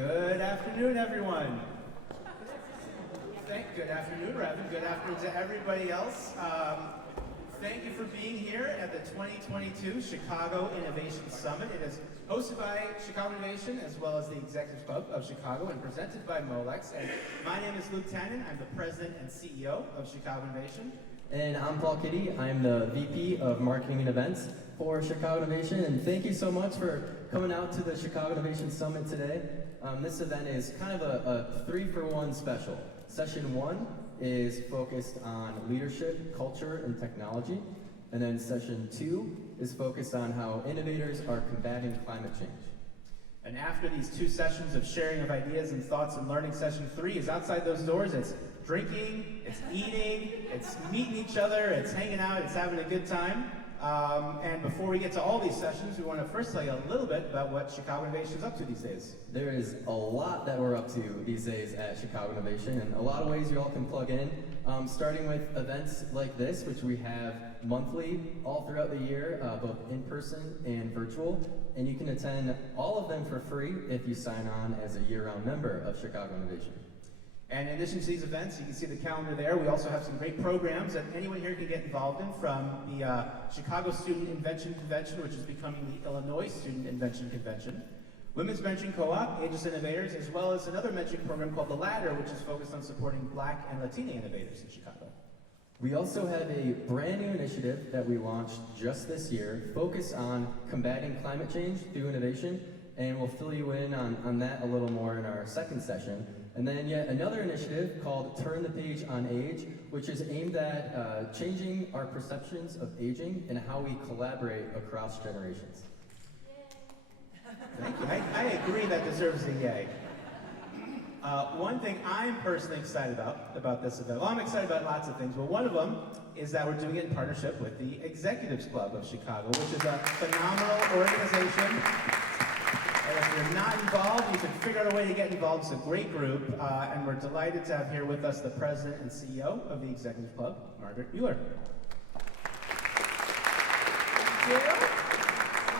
Good afternoon, everyone. Good afternoon, Reverend. Good afternoon to everybody else. Thank you for being here at the 2022 Chicago Innovation Summit. It is hosted by Chicago Innovation as well as the Executive Club of Chicago and presented by Molex. And my name is Luke Tannen. I'm the President and CEO of Chicago Innovation. And I'm Paul Kitty. I'm the VP of Marketing and Events for Chicago Innovation. And thank you so much for coming out to the Chicago Innovation Summit today. This event is kind of a 3-for-1 special. Session 1 is focused on leadership, culture, and technology. And then session 2 is focused on how innovators are combating climate change. And after these 2 sessions of sharing of ideas and thoughts and learning, session 3 is outside those doors. It's drinking, it's eating, it's meeting each other, it's hanging out, it's having a good time. And before we get to all these sessions, we want to first tell you a little bit about what Chicago Innovation is up to these days. There is a lot that we're up to these days at Chicago Innovation, and a lot of ways you all can plug in, starting with events like this, which we have monthly all throughout the year, both in person and virtual, and you can attend all of them for free if you sign on as a year-round member of Chicago Innovation. And in addition to these events, you can see the calendar there. We also have some great programs that anyone here can get involved in, from the Chicago Student Invention Convention, which is becoming the Illinois Student Invention Convention, Women's Mentoring Co-op, Aegis Innovators, as well as another mentoring program called The Ladder, which is focused on supporting Black and Latina innovators in Chicago. We also have a brand new initiative that we launched just this year, focused on combating climate change through innovation, and we'll fill you in on that a little more in our second session. And then yet another initiative called Turn the Page on Age, which is aimed at changing our perceptions of aging and how we collaborate across generations. Thank you. I agree that deserves a yay. One thing I'm personally excited about this event, well, I'm excited about lots of things, but one of them is that we're doing it in partnership with the Executives Club of Chicago, which is a phenomenal organization. And if you're not involved, you can figure out a way to get involved. It's a great group, and we're delighted to have here with us the President and CEO of the Executive Club, Margaret Mueller. Thank you.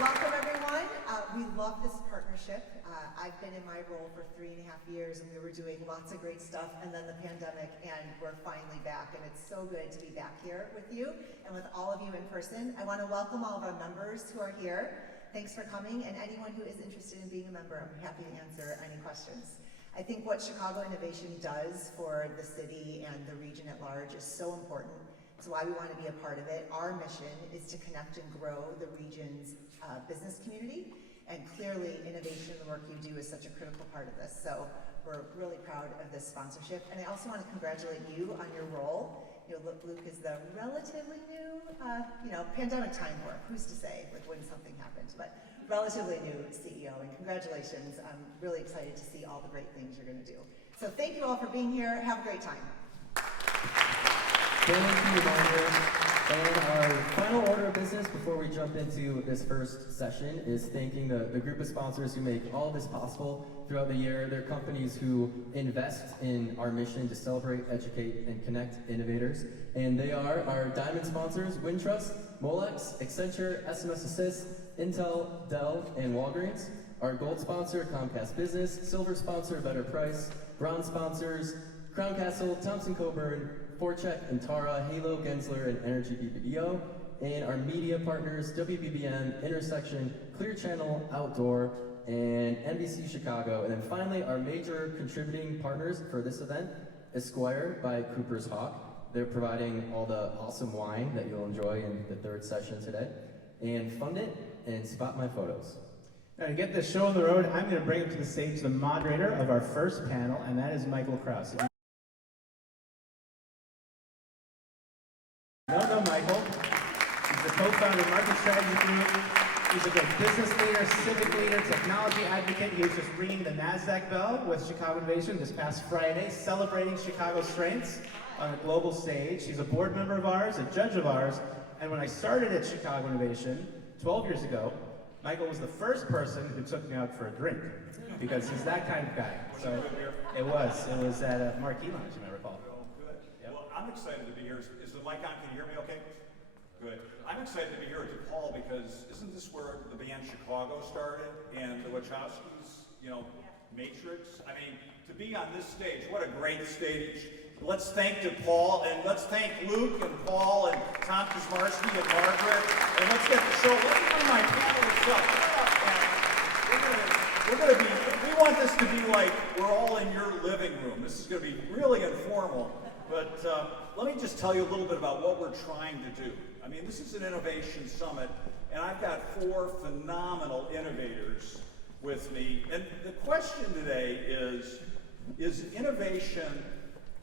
Welcome, everyone. We love this partnership. I've been in my role for 3.5 years, and we were doing lots of great stuff, and then the pandemic, and we're finally back, and it's so good to be back here with you and with all of you in person. I want to welcome all of our members who are here. Thanks for coming, and anyone who is interested in being a member, I'm happy to answer any questions. I think what Chicago Innovation does for the city and the region at large is so important. It's why we want to be a part of it. Our mission is to connect and grow the region's business community, and clearly innovation and the work you do is such a critical part of this. So we're really proud of this sponsorship, and I also want to congratulate you on your role. You know, Luke is the relatively new, pandemic time work, who's to say, like when something happened, but relatively new CEO, and congratulations. I'm really excited to see all the great things you're going to do. So thank you all for being here. Have a great time. Thank you, Margaret. And our final order of business before we jump into this first session is thanking the group of sponsors who make all this possible throughout the year. They're companies who invest in our mission to celebrate, educate, and connect innovators. And they are our diamond sponsors, Wintrust, Molex, Accenture, SMS Assist, Intel, Dell, and Walgreens. Our gold sponsor, Comcast Business. Silver sponsor, Better Price. Bronze sponsors, Crown Castle, Thompson Coburn, Forcheck, Antara, Halo, Gensler, and Energy BBDO. And our media partners, WBBM, Intersection, Clear Channel, Outdoor, and NBC Chicago. And then finally, our major contributing partners for this event, Esquire by Cooper's Hawk. They're providing all the awesome wine that you'll enjoy in the third session today. And Fund It and Spot My Photos. Now, to get this show on the road, I'm going to bring up to the stage the moderator of our first panel, and that is Michael Krause. No, Michael. He's the co-founder of Market Strategy Group. He's a great business leader, civic leader, technology advocate. He was just ringing the NASDAQ bell with Chicago Innovation this past Friday, celebrating Chicago's strengths on a global stage. He's a board member of ours, a judge of ours, and when I started at Chicago Innovation 12 years ago, Michael was the first person who took me out for a drink, because he's that kind of guy. So it was at a Marquee Lounge, you might recall. Good. Yep. Well, I'm excited to be here. Is the mic on? Can you hear me okay? Good. I'm excited to be here with Paul because isn't this where the band Chicago started? And the Wachowskis, Matrix. I mean, to be on this stage, what a great stage. Let's thank DePaul, and let's thank Luke and Paul and Tom Kuzmarsky and Margaret, and let's get the show. Let's bring my panelists up. We want this to be like we're all in your living room. This is going to be really informal, but let me just tell you a little bit about what we're trying to do. I mean, this is an innovation summit, and I've got 4 phenomenal innovators with me. And the question today is innovation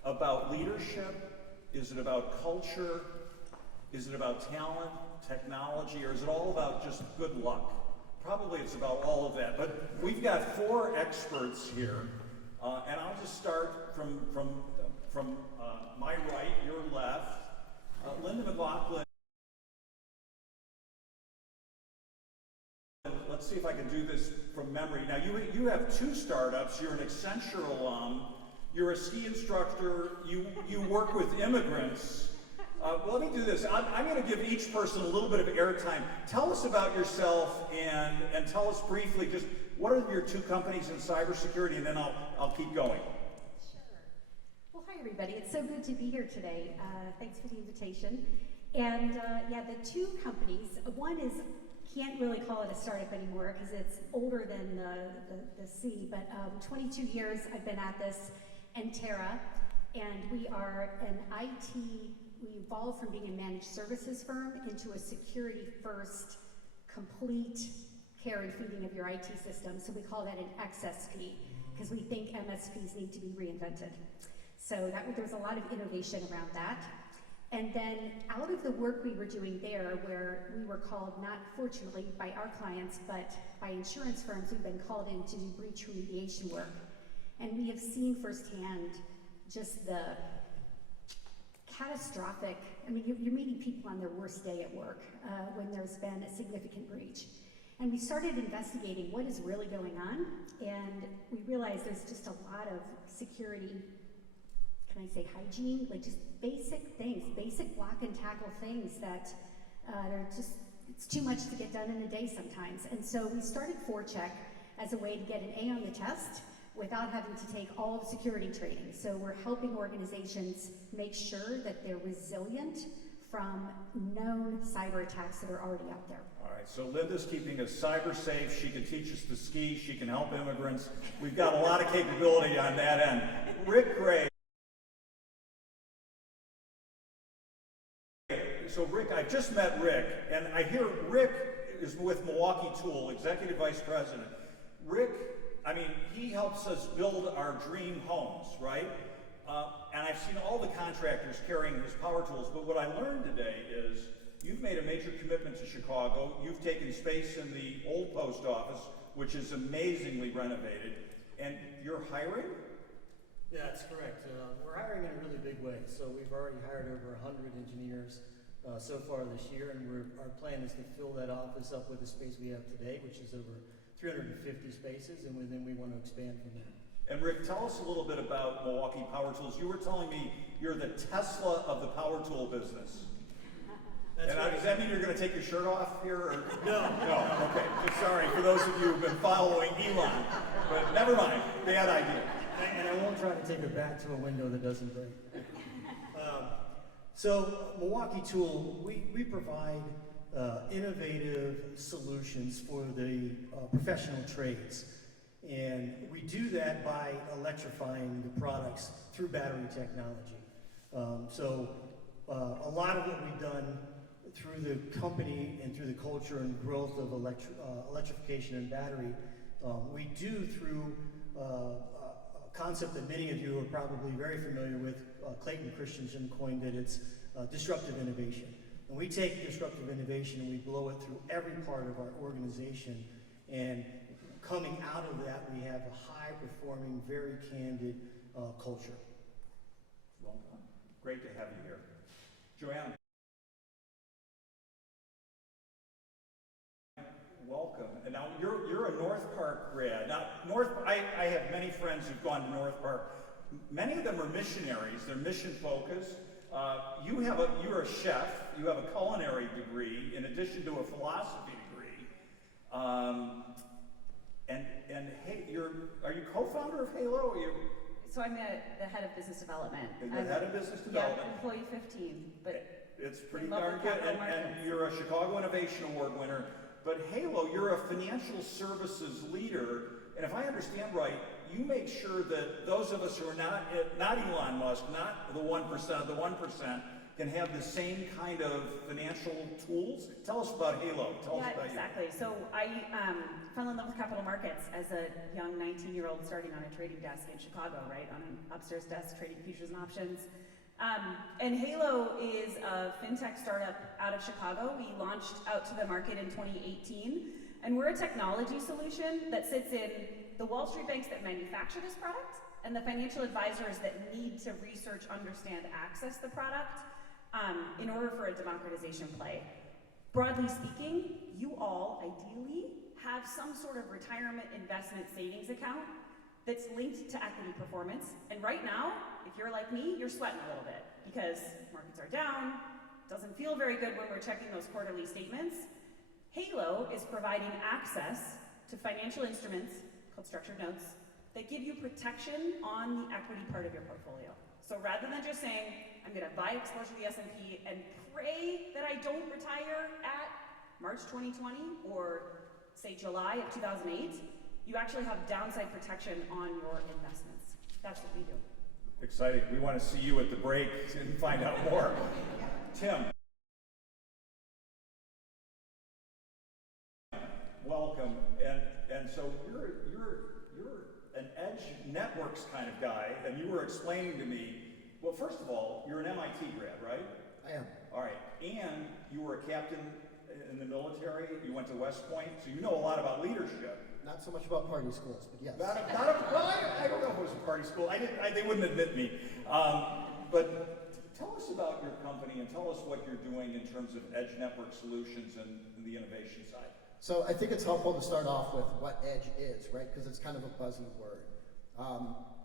about leadership? Is it about culture? Is it about talent, technology, or is it all about just good luck? Probably it's about all of that. But we've got 4 experts here, and I'll just start from my right, your left. Linda McLaughlin. Let's see if I can do this from memory. Now, you have 2 startups. You're an Accenture alum. You're a ski instructor. You work with immigrants. Well, let me do this. I'm going to give each person a little bit of airtime. Tell us about yourself and tell us briefly just what are your 2 companies in cybersecurity, and then I'll keep going. Sure. Well, hi everybody. It's so good to be here today. Thanks for the invitation. And yeah, the 2 companies. One is can't really call it a startup anymore because it's older than the C. But 22 years I've been at this. Entera, and we are an IT, we evolved from being a managed services firm into a security-first, complete care and feeding of your IT system. So we call that an XSP, because we think MSPs need to be reinvented. So there's a lot of innovation around that. And then out of the work we were doing there, where we were called, not fortunately by our clients, but by insurance firms, we've been called in to do breach remediation work. And we have seen firsthand just the catastrophic, I mean, you're meeting people on their worst day at work when there's been a significant breach. And we started investigating what is really going on, and we realized there's just a lot of security, can I say hygiene, like just basic things, basic block and tackle things that they're just, it's too much to get done in a day sometimes. And so we started ForCheck as a way to get an A on the test without having to take all of the security training. So we're helping organizations make sure that they're resilient from known cyber attacks that are already out there. All right, so Linda's keeping us cyber safe. She can teach us to ski. She can help immigrants. We've got a lot of capability on that end. Rick Gray. So Rick, I just met Rick, and I hear Rick is with Milwaukee Tool, Executive Vice President. Rick, I mean, he helps us build our dream homes, right? And I've seen all the contractors carrying his power tools, but what I learned today is you've made a major commitment to Chicago. You've taken space in the old post office, which is amazingly renovated, and you're hiring? Yeah, that's correct. We're hiring in a really big way. So we've already hired over 100 engineers so far this year, and our plan is to fill that office up with the space we have today, which is over 350 spaces, and then we want to expand from there. And Rick, tell us a little bit about Milwaukee Power Tools. You were telling me you're the Tesla of the power tool business. That's right. Does that mean you're going to take your shirt off here? Or? No. No, okay. Just sorry for those of you who've been following Elon. But never mind, bad idea. And I won't try to take a bat to a window that doesn't break. So Milwaukee Tool, we provide innovative solutions for the professional trades. And we do that by electrifying the products through battery technology. A lot of what we've done through the company and through the culture and growth of electrification and battery, we do through a concept that many of you are probably very familiar with. Clayton Christensen coined it. It's disruptive innovation. And we take disruptive innovation and we blow it through every part of our organization. And coming out of that, we have a high-performing, very candid culture. Well done. Great to have you here. Joanne. Welcome. And now you're a North Park grad. Now, I have many friends who've gone to North Park. Many of them are missionaries. They're mission focused. You're a chef. You have a culinary degree in addition to a philosophy degree. And hey, are you of Halo? Are you So I'm the head of business development. the head of business development? Yeah, employee 15, but It's pretty I love darn the good. capital And markets. you're a Chicago Innovation Award winner. But Halo, you're a financial services leader. And if I understand right, you make sure that those of us who are not Elon Musk, not the 1% of the 1%, can have the same kind of financial tools. Tell us about Halo. Tell us yeah, about exactly. So I fell in love with capital markets as a young 19-year-old starting on a trading desk in Chicago, right? On an upstairs desk trading futures and options. And Halo is a fintech startup out of Chicago. We launched out to the market in 2018. And we're a technology solution that sits in the Wall Street banks that manufacture this product and the financial advisors that need to research, understand, access the product in order for a democratization play. Broadly speaking, you all ideally have some sort of retirement investment savings account that's linked to equity performance. And right now, if you're like me, you're sweating a little bit because markets are down, doesn't feel very good when we're checking those quarterly statements. Halo is providing access to financial instruments called structured notes that give you protection on the equity part of your portfolio. So rather than just saying, I'm gonna buy exposure to the S&P and pray that I don't retire at March 2020 or say July of 2008, you actually have downside protection on your investments. That's what we do. Exciting. We want to see you at the break and find out more. Tim. Welcome. And so you're an Edge Networks kind of guy, and you were explaining to me, well, first of all, you're an MIT grad, right? I am. All right. And you were a captain in the military. You went to West Point, so you know a lot about leadership. Not so much about party schools, but yes. Well, I don't know if it was a party school. They wouldn't admit me. But tell us about your company and tell us what you're doing in terms of Edge Network Solutions and the innovation side. So I think it's helpful to start off with what Edge is, right? Because it's kind of a buzzy word.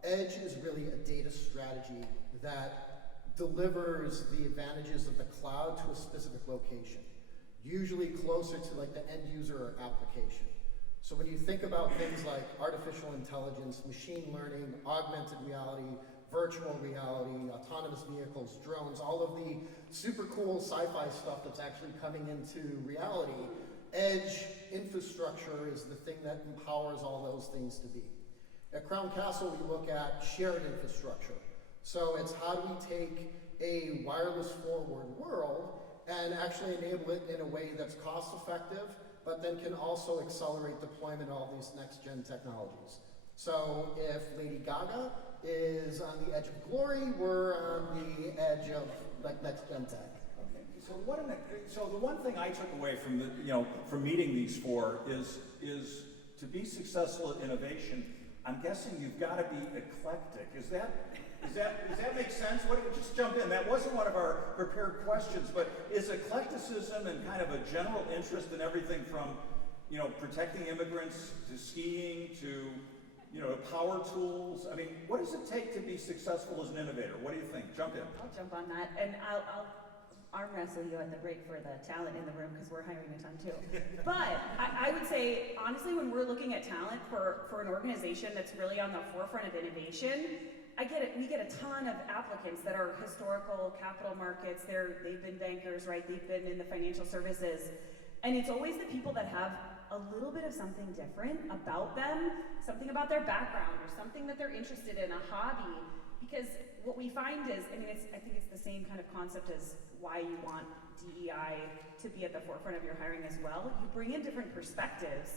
Edge is really a data strategy that delivers the advantages of the cloud to a specific location, usually closer to like the end user or application. So when you think about things like artificial intelligence, machine learning, augmented reality, virtual reality, autonomous vehicles, drones, all of the super cool sci-fi stuff that's actually coming into reality, Edge infrastructure is the thing that empowers all those things to be. At Crown Castle, we look at shared infrastructure. So it's how do we take a wireless forward world and actually enable it in a way that's cost effective, but then can also accelerate deployment of all these next gen technologies. So if Lady Gaga is on the edge of glory, we're on the edge of like next gen tech. So the one thing I took away from from meeting these four is to be successful at innovation. I'm guessing you've got to be eclectic. Does that make sense? Just jump in. That wasn't one of our prepared questions, but is eclecticism and kind of a general interest in everything from protecting immigrants to skiing to power tools? I mean, what does it take to be successful as an innovator? What do you think? Jump in. I'll jump on that, and I'll arm wrestle you at the break for the talent in the room because we're hiring a ton too. But I would say, honestly, when we're looking at talent for an organization that's really on the forefront of innovation, we get a ton of applicants that are historical capital markets. They've been bankers, right? They've been in the financial services. And it's always the people that have a little bit of something different about them, something about their background or something that they're interested in, a hobby. Because what we find is, I think it's the same kind of concept as why you want DEI to be at the forefront of your hiring as well. You bring in different perspectives,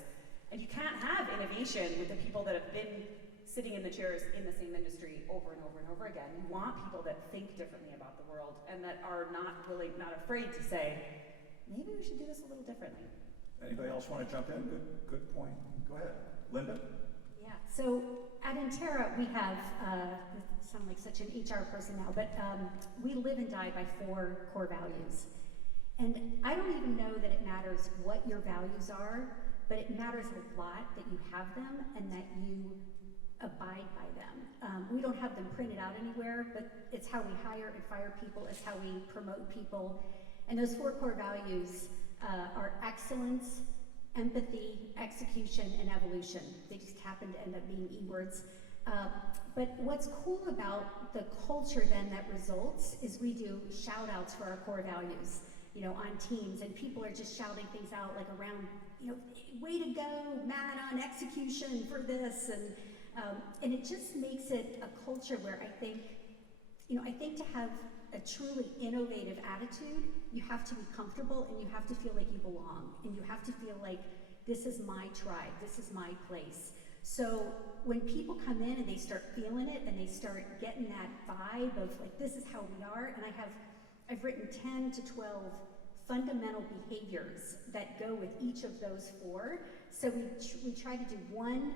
and you can't have innovation with the people that have been sitting in the chairs in the same industry over and over and over again. You want people that think differently about the world and that are not afraid to say, maybe we should do this a little differently. Anybody else want to jump in? Good point. Go ahead. Linda? Yeah, so at Intera, we have, sound like such an HR person now, but we live and die by 4 core values. And I don't even know that it matters what your values are, but it matters a lot that you have them and that you abide by them. We don't have them printed out anywhere, but it's how we hire and fire people, it's how we promote people. And those 4 core values are excellence, empathy, execution, and evolution. They just happen to end up being E-words. But what's cool about the culture then that results is we do shout outs for our core values, on teams, and people are just shouting things out like around, way to go, Matt, on execution for this, and it just makes it a culture where I think to have a truly innovative attitude, you have to be comfortable and you have to feel like you belong, and you have to feel like this is my tribe, this is my place. So when people come in and they start feeling it and they start getting that vibe of like, this is how we are, and I've written 10 to 12 fundamental behaviors that go with each of those 4. So we try to do one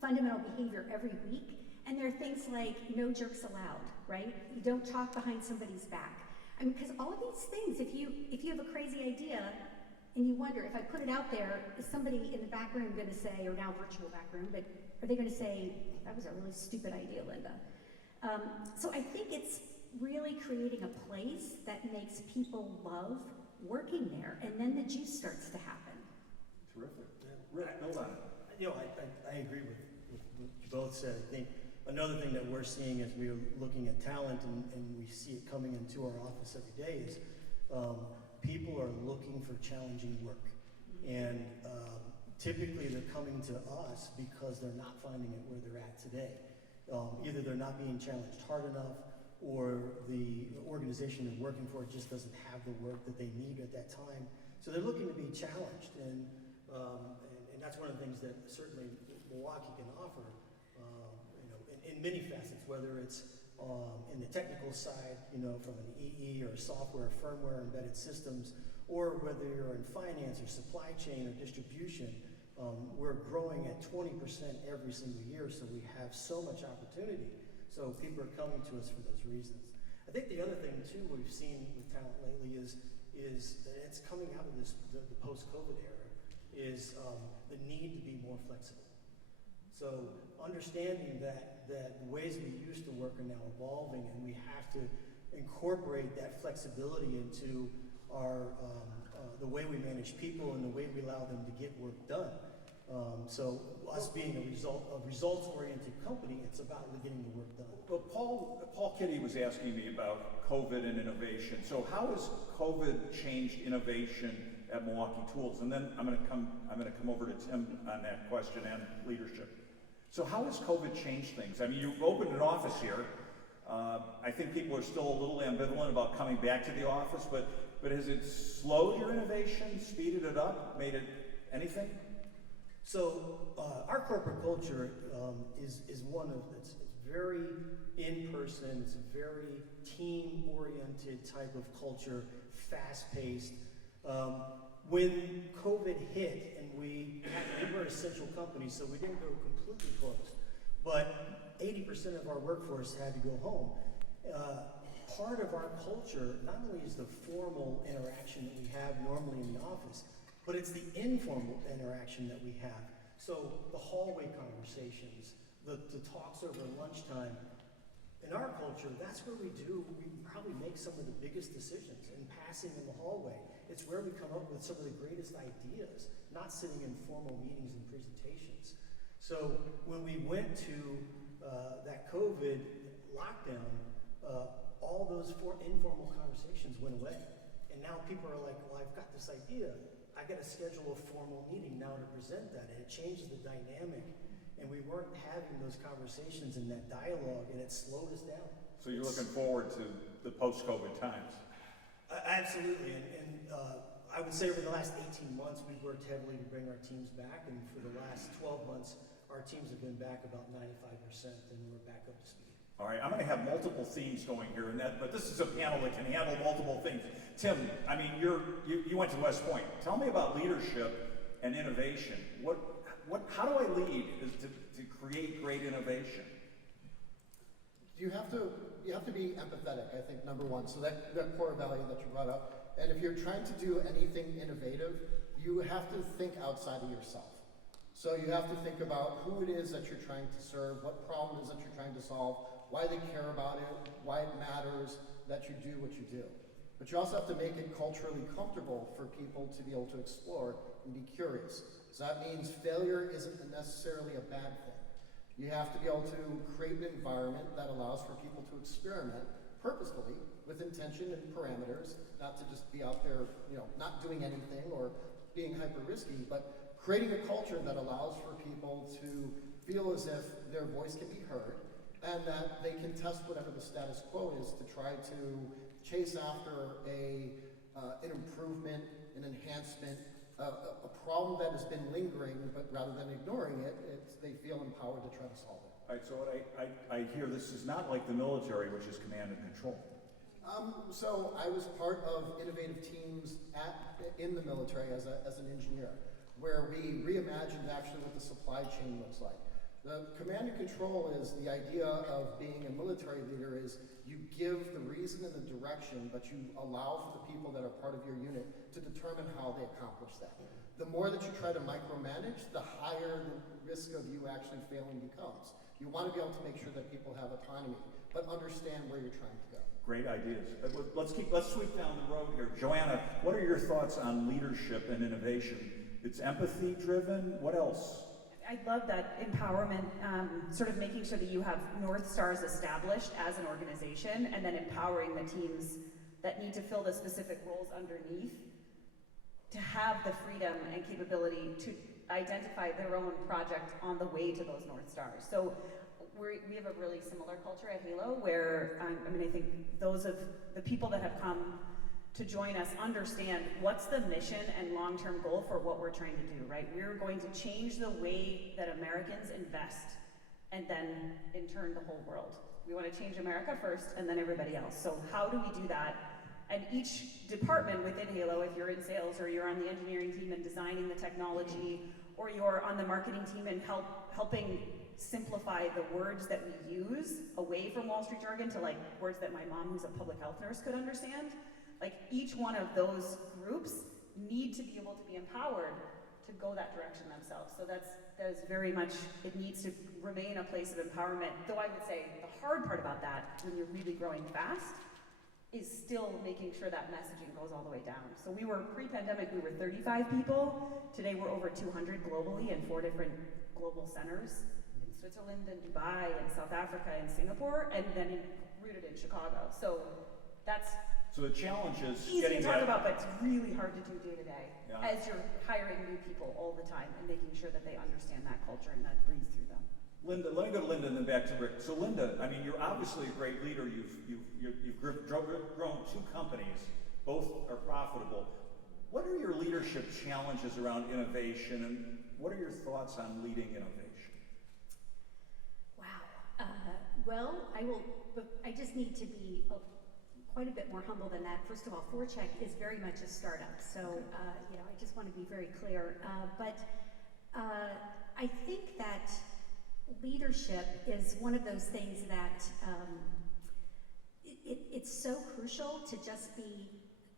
fundamental behavior every week, and there are things like no jerks allowed, right? You don't talk behind somebody's back. I mean, because all of these things, if you have a crazy idea and you wonder, if I put it out there, is somebody in the back room going to say, or now virtual back room, but are they going to say, that was a really stupid idea, Linda? So I think it's really creating a place that makes people love working there, and then the juice starts to happen. Terrific. Rick, build on it. I agree with what you both said. I think another thing that we're seeing as we're looking at talent and we see it coming into our office every day is people are looking for challenging work. And typically they're coming to us because they're not finding it where they're at today. Either they're not being challenged hard enough, or the organization they're working for just doesn't have the work that they need at that time. So they're looking to be challenged, and that's one of the things that certainly Milwaukee can offer, in many facets, whether it's in the technical side, from an EE or software, firmware, embedded systems, or whether you're in finance or supply chain or distribution. We're growing at 20% every single year, so we have so much opportunity. So people are coming to us for those reasons. I think the other thing too we've seen with talent lately is that it's coming out of the post-COVID era, is the need to be more flexible. So understanding that the ways we used to work are now evolving, and we have to incorporate that flexibility into our the way we manage people and the way we allow them to get work done. So us being a results-oriented company, it's about getting the work done. Well, Paul Kitty was asking me about COVID and innovation. So how has COVID changed innovation at Milwaukee Tools? And then I'm going to come over to Tim on that question and leadership. So how has COVID changed things? I mean, you've opened an office here. I think people are still a little ambivalent about coming back to the office, but has it slowed your innovation, speeded it up, made it anything? So our corporate culture is one of it's very in-person. It's a very team-oriented type of culture, fast-paced. When COVID hit, and we were an essential company, so we didn't go completely closed, but 80% of our workforce had to go home. Part of our culture not only is the formal interaction that we have normally in the office, but it's the informal interaction that we have. So the hallway conversations, the talks over lunchtime. In our culture, that's where we probably make some of the biggest decisions in passing in the hallway. It's where we come up with some of the greatest ideas, not sitting in formal meetings and presentations. So when we went to that COVID lockdown, all those informal conversations went away. And now people are like, well, I've got this idea. I got to schedule a formal meeting now to present that, and it changes the dynamic. And we weren't having those conversations and that dialogue, and it slowed us down. So you're looking forward to the post-COVID times? Absolutely, and I would say over the last 18 months, we've worked heavily to bring our teams back, and for the last 12 months, our teams have been back about 95%, and we're back up to speed. All right, I'm going to have multiple themes going here, but this is a panel that can handle multiple things. Tim, I mean, you went to West Point. Tell me about leadership and innovation. How do I lead to create great innovation? You have to be empathetic, I think, number one. So that core value that you brought up. And if you're trying to do anything innovative, you have to think outside of yourself. So you have to think about who it is that you're trying to serve, what problem it is that you're trying to solve, why they care about it, why it matters that you do what you do. But you also have to make it culturally comfortable for people to be able to explore and be curious. So that means failure isn't necessarily a bad thing. You have to be able to create an environment that allows for people to experiment purposefully with intention and parameters, not to just be out there, not doing anything or being hyper risky, but creating a culture that allows for people to feel as if their voice can be heard and that they can test whatever the status quo is to try to chase after an improvement, an enhancement, a problem that has been lingering, but rather than ignoring it, they feel empowered to try to solve it. All right, so what I hear, this is not like the military, which is command and control. So I was part of innovative teams in the military as an engineer, where we reimagined actually what the supply chain looks like. The command and control is the idea of being a military leader is you give the reason and the direction, but you allow for the people that are part of your unit to determine how they accomplish that. The more that you try to micromanage, the higher the risk of you actually failing becomes. You want to be able to make sure that people have autonomy, but understand where you're trying to go. Great ideas. Let's sweep down the road here. Joanna, what are your thoughts on leadership and innovation? It's empathy driven. What else? I love that empowerment, sort of making sure that you have North Stars established as an organization and then empowering the teams that need to fill the specific roles underneath to have the freedom and capability to identify their own project on the way to those North Stars. So we have a really similar culture at Halo where, I think those of the people that have come to join us understand what's the mission and long-term goal for what we're trying to do, right? We're going to change the way that Americans invest and then in turn the whole world. We want to change America first and then everybody else. So how do we do that? And each department within Halo, if you're in sales or you're on the engineering team and designing the technology, or you're on the marketing team and helping simplify the words that we use away from Wall Street jargon to like words that my mom, who's a public health nurse, could understand. Like each one of those groups need to be able to be empowered to go that direction themselves. So that is very much, it needs to remain a place of empowerment. Though I would say the hard part about that, when you're really growing fast, is still making sure that messaging goes all the way down. So we were, pre-pandemic, we were 35 people. Today we're over 200 globally in 4 different global centers, in Switzerland and Dubai and South Africa and Singapore, and then rooted in Chicago. So that's the challenge is easy to talk about, but it's really hard to do day to day as you're hiring new people all the time and making sure that they understand that culture and that breathes through them. Linda, let me go to Linda and then back to Rick. So Linda, you're obviously a great leader. You've grown 2 companies, both are profitable. What are your leadership challenges around innovation, and what are your thoughts on leading innovation? Wow. Well, I just need to be quite a bit more humble than that. First of all, ForeCheck is very much a startup, so I just want to be very clear. But I think that leadership is one of those things that it's so crucial to just be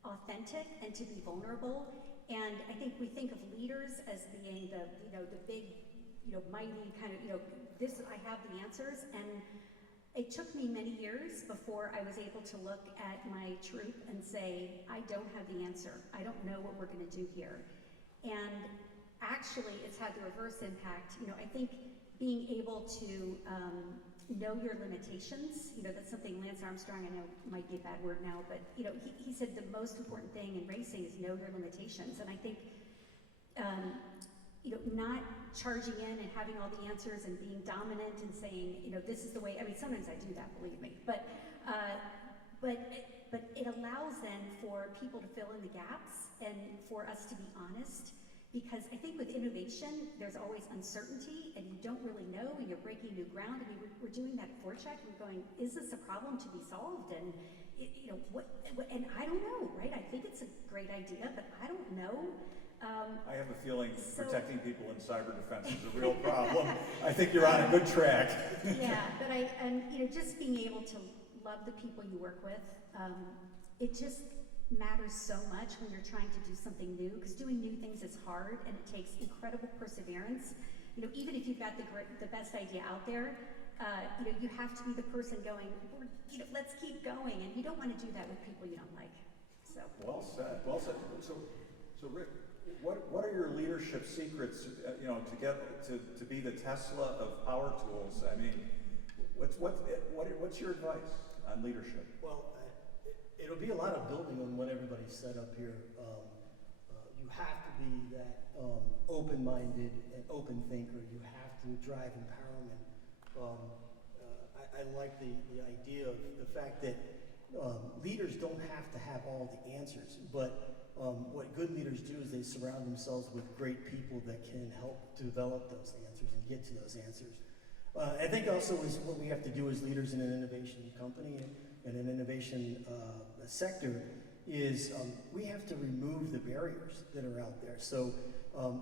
authentic and to be vulnerable. And I think we think of leaders as being the big, mighty kind of, this, I have the answers. And it took me many years before I was able to look at my troop and say, I don't have the answer. I don't know what we're going to do here. And actually, it's had the reverse impact. I think being able to know your limitations, that's something Lance Armstrong, I know might be a bad word now, but he said the most important thing in racing is know your limitations. And I think not charging in and having all the answers and being dominant and saying, this is the way. I mean, sometimes I do that, believe me. But it allows then for people to fill in the gaps and for us to be honest. Because I think with innovation, there's always uncertainty, and you don't really know, and you're breaking new ground. I mean, we're doing that at ForeCheck. We're going, is this a problem to be solved? And and I don't know, right? I think it's a great idea, but I don't know. I have a feeling protecting people in cyber defense is a real problem. I think you're on a good track. Yeah, but just being able to love the people you work with, it just matters so much when you're trying to do something new, because doing new things is hard and it takes incredible perseverance. Even if you've got the best idea out there, you have to be the person going, let's keep going, and you don't want to do that with people you don't like. So well said. So Rick, What are your leadership secrets, to get to be the Tesla of power tools? I mean, what's your advice on leadership? Well, it'll be a lot of building on what everybody said up here. You have to be that open-minded and open thinker. You have to drive empowerment. I like the idea of the fact that leaders don't have to have all the answers, but what good leaders do is they surround themselves with great people that can help develop those answers and get to those answers. I think also is what we have to do as leaders in an innovation company and an innovation sector is we have to remove the barriers that are out there. So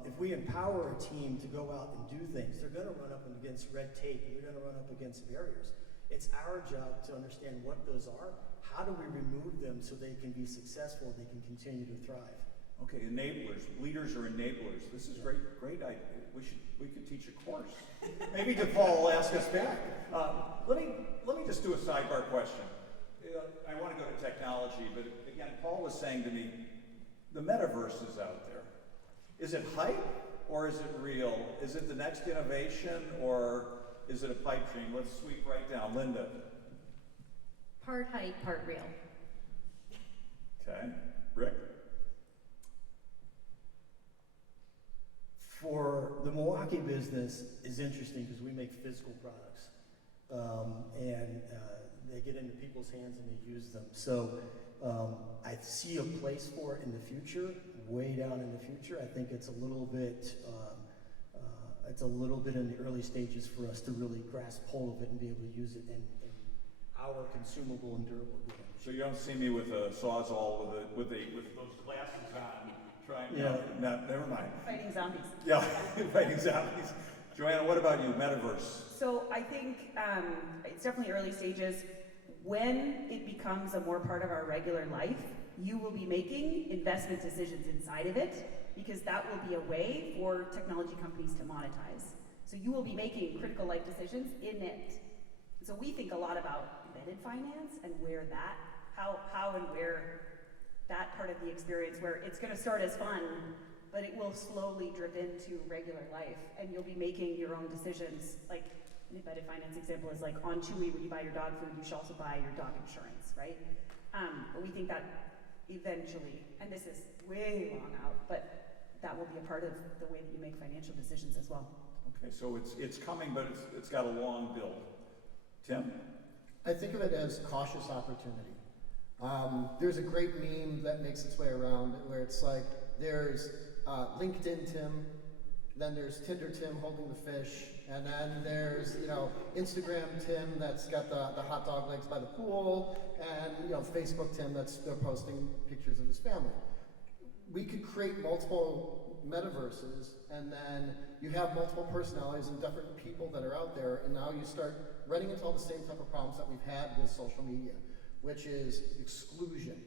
if we empower a team to go out and do things, they're going to run up against red tape and they're going to run up against barriers. It's our job to understand what those are. How do we remove them so they can be successful, they can continue to thrive? Okay, enablers. Leaders are enablers. This is great idea. We could teach a course. Maybe DePaul will ask us back. Let me just do a sidebar question. I want to go to technology, but again, Paul was saying to me, the metaverse is out there. Is it hype or is it real? Is it the next innovation or is it a pipe dream? Let's sweep right down. Linda. Part hype, part real. Okay. Rick? For the Milwaukee business is interesting because we make physical products, and they get into people's hands and they use them. So I see a place for it in the future, way down in the future. I think it's a little bit in the early stages for us to really grasp hold of it and be able to use it in our consumable and durable good. So you don't see me with a sawzall with those glasses on, trying. Yeah. No, never mind. Fighting zombies. Yeah, fighting zombies. Joanna, what about you? Metaverse. So I think it's definitely early stages. When it becomes a more part of our regular life, you will be making investment decisions inside of it because that will be a way for technology companies to monetize. So you will be making critical life decisions in it. So we think a lot about embedded finance and where that, how and where that part of the experience, where it's going to start as fun, but it will slowly drip into regular life, and you'll be making your own decisions. Like an embedded finance example is like on Chewy, when you buy your dog food, you should also buy your dog insurance, right? But we think that eventually, and this is way long out, but that will be a part of the way that you make financial decisions as well. Okay, so it's coming, but it's got a long build. Tim? I think of it as cautious opportunity. There's a great meme that makes its way around where it's like there's LinkedIn Tim, then there's Tinder Tim holding the fish, and then there's Instagram Tim that's got the hot dog legs by the pool, and Facebook Tim that's posting pictures of his family. We could create multiple metaverses, and then you have multiple personalities and different people that are out there, and now you start running into all the same type of problems that we've had with social media, which is exclusion,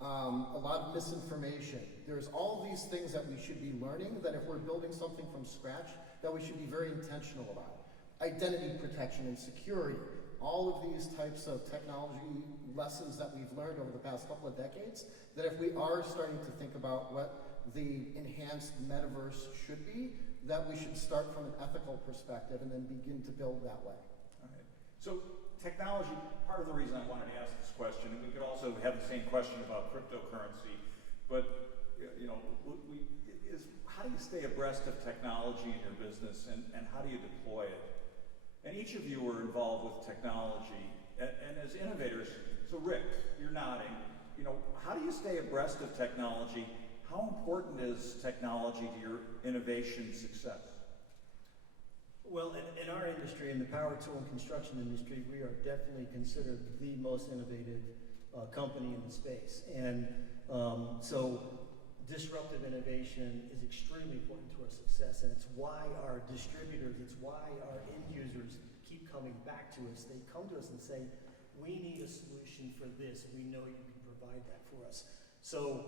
a lot of misinformation. There's all these things that we should be learning that if we're building something from scratch, that we should be very intentional about. Identity protection and security, all of these types of technology lessons that we've learned over the past couple of decades, that if we are starting to think about what the enhanced metaverse should be, that we should start from an ethical perspective and then begin to build that way. All right. So technology, part of the reason I wanted to ask this question, and we could also have the same question about cryptocurrency, but is how do you stay abreast of technology in your business, and how do you deploy it? And each of you are involved with technology, and as innovators, so Rick, you're nodding, how do you stay abreast of technology? How important is technology to your innovation success? Well, in our industry, in the power tool and construction industry, we are definitely considered the most innovative company in the space. And so disruptive innovation is extremely important to our success, and it's why our distributors, it's why our end users keep coming back to us. They come to us and say, we need a solution for this, and we know you can provide that for us. So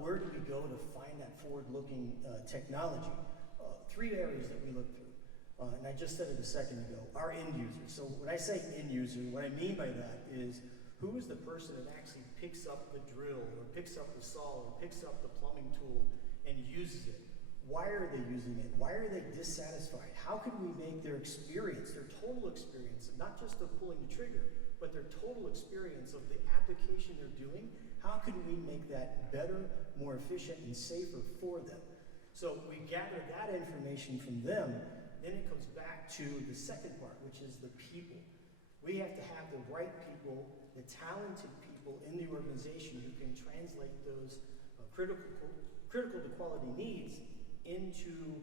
where do we go to find that forward-looking technology? Three areas that we look through. And I just said it a second ago, our end users. So when I say end user, what I mean by that is who is the person that actually picks up the drill or picks up the saw or picks up the plumbing tool and uses it. Why are they using it? Why are they dissatisfied? How can we make their experience, their total experience, not just of pulling the trigger, but their total experience of the application they're doing, how can we make that better, more efficient, and safer for them? So we gather that information from them, then it comes back to the second part, which is the people. We have to have the right people, the talented people in the organization who can translate those critical to quality needs into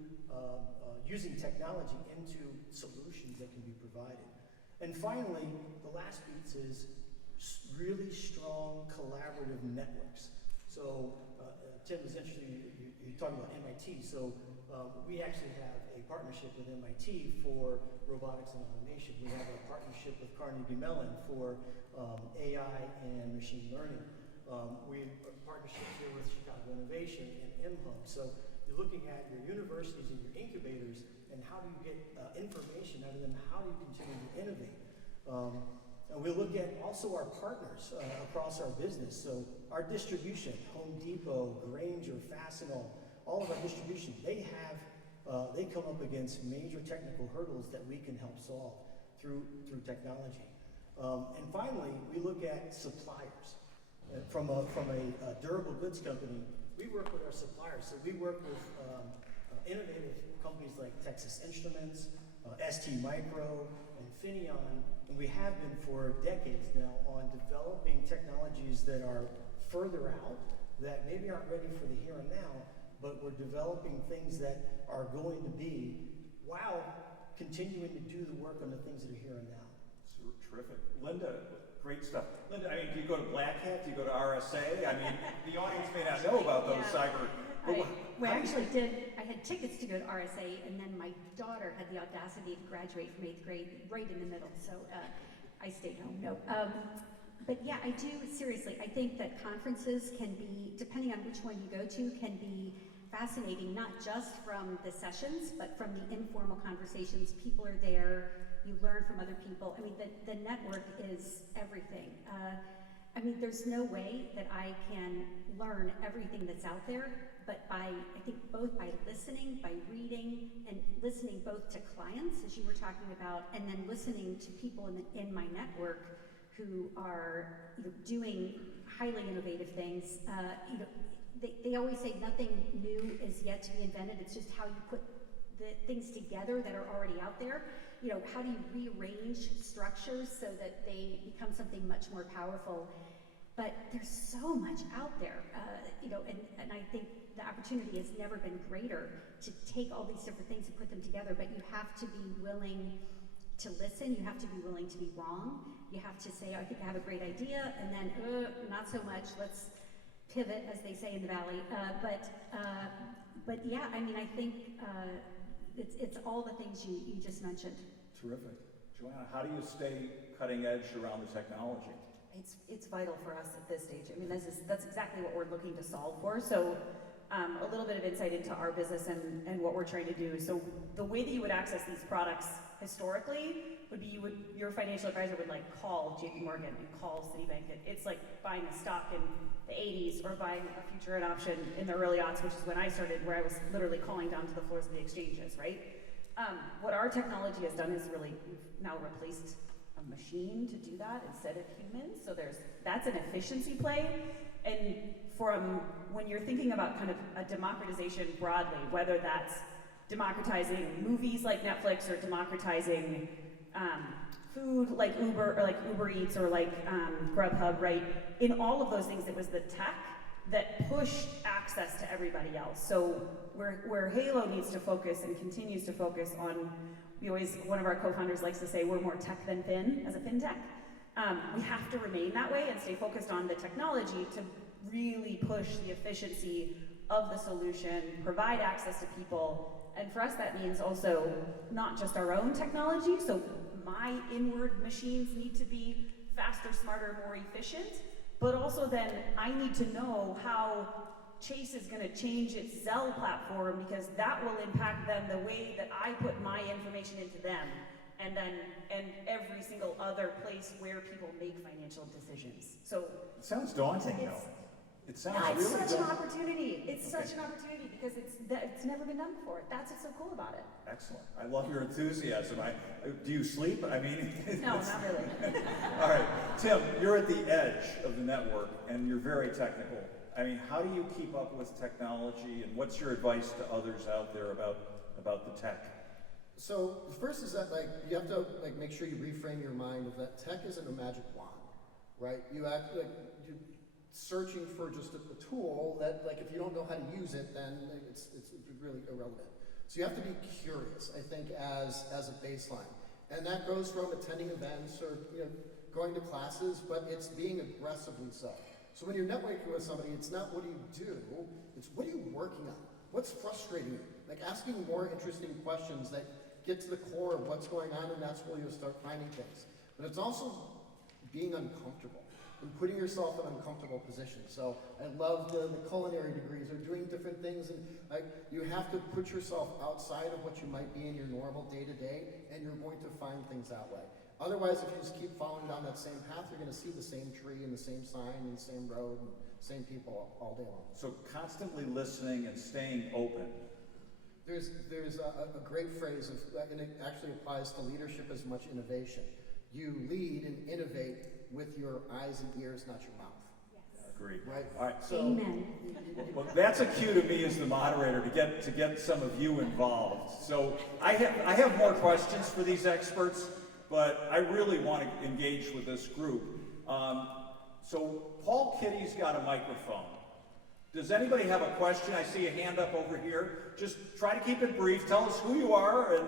using technology into solutions that can be provided. And finally, the last piece is really strong collaborative networks. So Tim was interested, you talking about MIT, so we actually have a partnership with MIT for robotics and automation. We have a partnership with Carnegie Mellon for AI and machine learning. We have partnerships here with Chicago Innovation and MHub. So you're looking at your universities and your incubators and how do you get information out of them, how do you continue to innovate? And we look at also our partners across our business. So our distribution, Home Depot, Grainger, Fastenal, all of our distribution, they come up against major technical hurdles that we can help solve through technology. And finally, we look at suppliers. From a durable goods company, we work with our suppliers. So we work with innovative companies like Texas Instruments, ST Micro, and Infineon, and we have been for decades now on developing technologies that are further out, that maybe aren't ready for the here and now, but we're developing things that are going to be, while continuing to do the work on the things that are here and now. Terrific. Linda, great stuff. Linda, I mean, do you go to Black Hat? Do you go to RSA? I mean, the audience may not know about those cyber. We actually did. I had tickets to go to RSA, and then my daughter had the audacity to graduate from 8th grade right in the middle, so I stayed home. No. But yeah, I do, seriously, I think that conferences can be, depending on which one you go to, can be fascinating, not just from the sessions, but from the informal conversations. People are there, you learn from other people. I mean, the network is everything. I mean, there's no way that I can learn everything that's out there, but I think both by listening, by reading, and listening both to clients, as you were talking about, and then listening to people in my network who are doing highly innovative things. They always say nothing new is yet to be invented. It's just how you put the things together that are already out there. How do you rearrange structures so that they become something much more powerful? But there's so much out there, and I think the opportunity has never been greater to take all these different things and put them together, but you have to be willing to listen, you have to be willing to be wrong, you have to say, I think I have a great idea, and then, not so much, let's pivot, as they say in the Valley. But yeah, I mean, I think it's all the things you just mentioned. Terrific. Joanna, how do you stay cutting edge around the technology? It's vital for us at this stage. I mean, that's exactly what we're looking to solve for. So a little bit of insight into our business and what we're trying to do. So the way that you would access these products historically would be your financial advisor would call JP Morgan and call Citibank. It's like buying a stock in the 80s or buying a future and option in the early aughts, which is when I started, where I was literally calling down to the floors of the exchanges, right? What our technology has done is we've now replaced a machine to do that instead of humans. So that's an efficiency play. And when you're thinking about kind of a democratization broadly, whether that's democratizing movies like Netflix or democratizing food like Uber Eats or Grubhub, right? In all of those things, it was the tech that pushed access to everybody else. So where Halo needs to focus and continues to focus on, one of our co-founders likes to say, we're more tech than fin as a fintech. We have to remain that way and stay focused on the technology to really push the efficiency of the solution, provide access to people. And for us, that means also not just our own technology. So my inward machines need to be faster, smarter, more efficient. But also then I need to know how Chase is going to change its Zelle platform, because that will impact them the way that I put my information into them, and every single other place where people make financial decisions. So it sounds daunting, though. It sounds Yeah, it's really such good. an opportunity. It's Okay. such an opportunity because it's never been done before. That's what's so cool about it. Excellent. I love your enthusiasm. Do you sleep? I mean, No, not really. All right, Tim, you're at the edge of the network and you're very technical. I mean, how do you keep up with technology and what's your advice to others out there about the tech? So the first is that you have to make sure you reframe your mind of that tech isn't a magic wand, right? You act like you're searching for just a tool that if you don't know how to use it, then it's really irrelevant. So you have to be curious, I think, as a baseline. And that goes from attending events or going to classes, but it's being aggressively so. So when you're networking with somebody, it's not what do you do, it's what are you working on? What's frustrating you? Asking more interesting questions that get to the core of what's going on, and that's where you'll start finding things. But it's also being uncomfortable and putting yourself in uncomfortable positions. So I love the culinary degrees or doing different things, and you have to put yourself outside of what you might be in your normal day-to-day, and you're going to find things that way. Otherwise, if you just keep following down that same path, you're going to see the same tree and the same sign and the same road and same people all day long. So constantly listening and staying open. There's a great phrase, and it actually applies to leadership as much innovation. You lead and innovate with your eyes and ears, not your mouth. Yes. Agreed. Right? All right. So, Amen. Well, that's a cue to me as the moderator to get some of you involved. So I have more questions for these experts, but I really want to engage with this group. So Paul Kitty's got a microphone. Does anybody have a question? I see a hand up over here. Just try to keep it brief. Tell us who you are and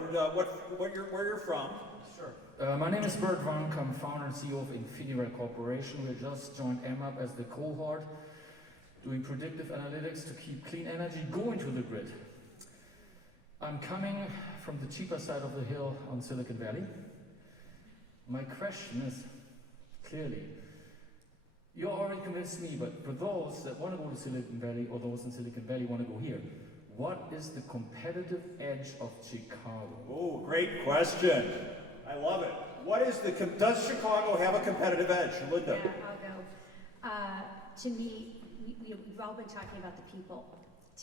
where you're from. Sure. My name is Bert Vank. I'm founder and CEO of Innovator Corporation. We just joined MUP as the cohort, doing predictive analytics to keep clean energy going to the grid. I'm coming from the cheaper side of the hill on Silicon Valley. My question is, clearly, you already convinced me, but for those that want to go to Silicon Valley or those in Silicon Valley want to go here, what is the competitive edge of Chicago? Oh, great question. I love it. Does Chicago have a competitive edge? Linda? Yeah, I'll go. To me, we've all been talking about the people.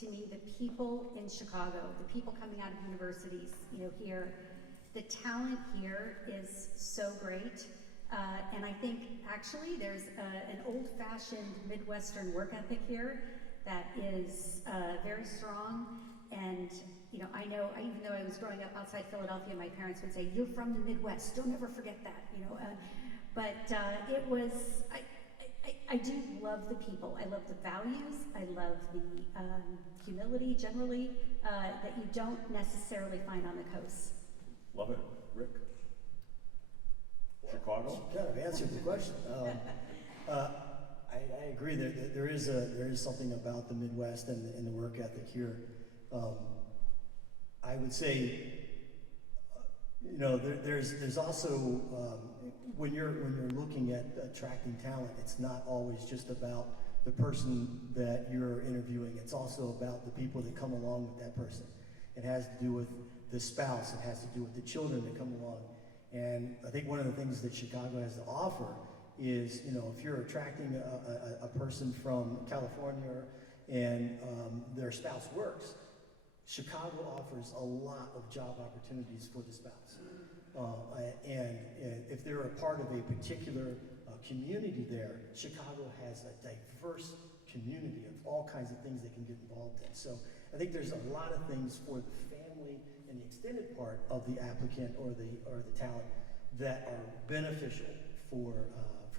To me, the people in Chicago, the people coming out of universities, here, the talent here is so great. And I think actually there's an old-fashioned Midwestern work ethic here that is very strong. And I know, even though I was growing up outside Philadelphia, my parents would say, "You're from the Midwest. Don't ever forget that." But it was. I do love the people. I love the values. I love the humility generally that you don't necessarily find on the coast. Love it. Rick? Chicago? You kind of answered the question. I agree that there is something about the Midwest and the work ethic here. I would say, there's also when you're looking at attracting talent, it's not always just about the person that you're interviewing. It's also about the people that come along with that person. It has to do with the spouse. It has to do with the children that come along. And I think one of the things that Chicago has to offer is, if you're attracting a person from California and their spouse works, Chicago offers a lot of job opportunities for the spouse. And if they're a part of a particular community there, Chicago has a diverse community of all kinds of things they can get involved in. So I think there's a lot of things for the family and the extended part of the applicant or the talent that are beneficial for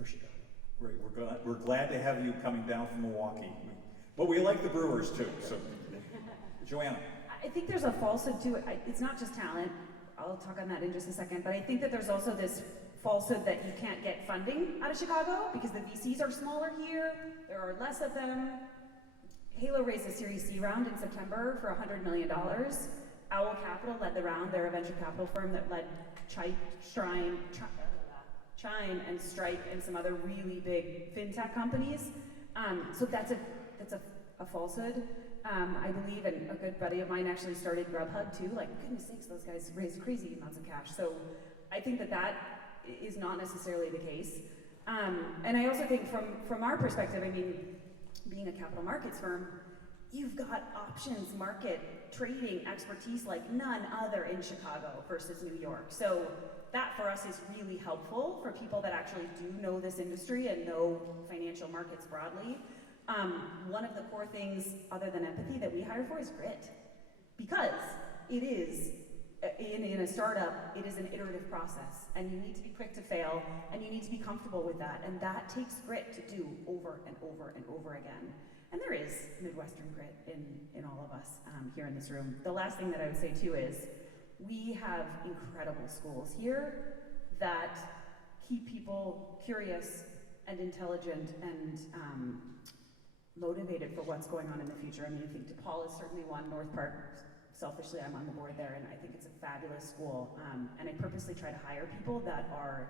Chicago. Great. We're glad to have you coming down from Milwaukee, but we like the Brewers too. So, Joanna. I think there's a falsehood to it. It's not just talent. I'll talk on that in just a second. But I think that there's also this falsehood that you can't get funding out of Chicago because the VCs are smaller here. There are less of them. Halo raised a Series C round in September for $100 million. Owl Capital led the round. They're a venture capital firm that led Chime and Stripe and some other really big fintech companies. So that's a falsehood. I believe, and a good buddy of mine actually started Grubhub too. Like, goodness sakes, those guys raised crazy amounts of cash. So I think that is not necessarily the case. And I also think from our perspective, I mean, being a capital markets firm, you've got options, market, trading expertise like none other in Chicago versus New York. So that for us is really helpful for people that actually do know this industry and know financial markets broadly. One of the core things other than empathy that we hire for is grit. Because it is, in a startup, it is an iterative process, and you need to be quick to fail, and you need to be comfortable with that, and that takes grit to do over and over and over again. And there is Midwestern grit in all of us here in this room. The last thing that I would say too is, we have incredible schools here that keep people curious and intelligent and motivated for what's going on in the future. I mean, I think DePaul is certainly one. North Park, selfishly, I'm on the board there, and I think it's a fabulous school. And I purposely try to hire people that are